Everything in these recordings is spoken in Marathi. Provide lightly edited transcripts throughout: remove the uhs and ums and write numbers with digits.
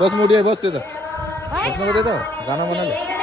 बस मोठी आहे बस तिथं बस नको तिथं गाणं म्हणाले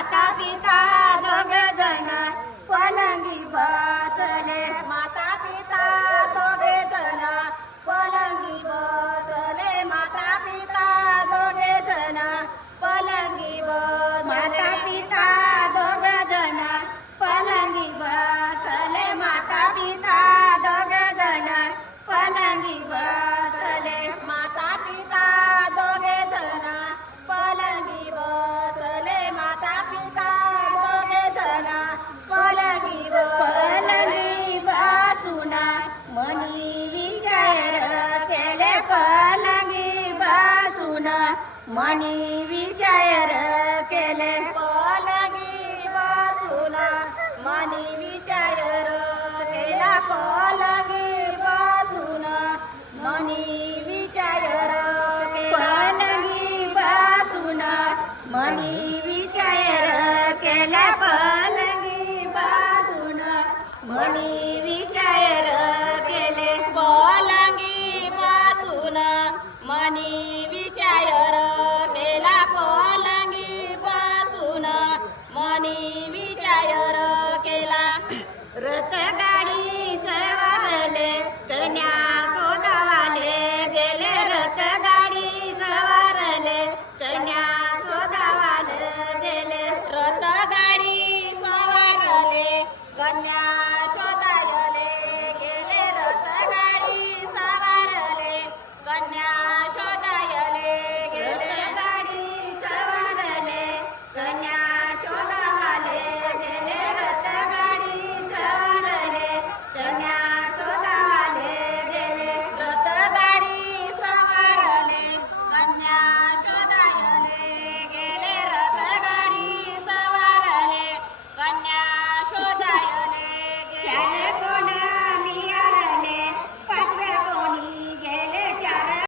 माता पिता दोघ जण पलंगी बसले माता पिता दोघे जण पलंगी बसले माता पिता दोघे जण पलंगी बस माता पिता दोघ जण पलंगी बसले माता पिता दोघ जण पलंगी बसले माता पिता दोघे जण पलंगी बसले माता पिता दोघे जण पलंगी बसून मनी विचार केले पलंगी बसून मनी विचार केले पलंगी बसून मनी विचार केला पलंगी बसून मनी विचार पलंगी बसून मनी विचार केला पलंगी बसून मनी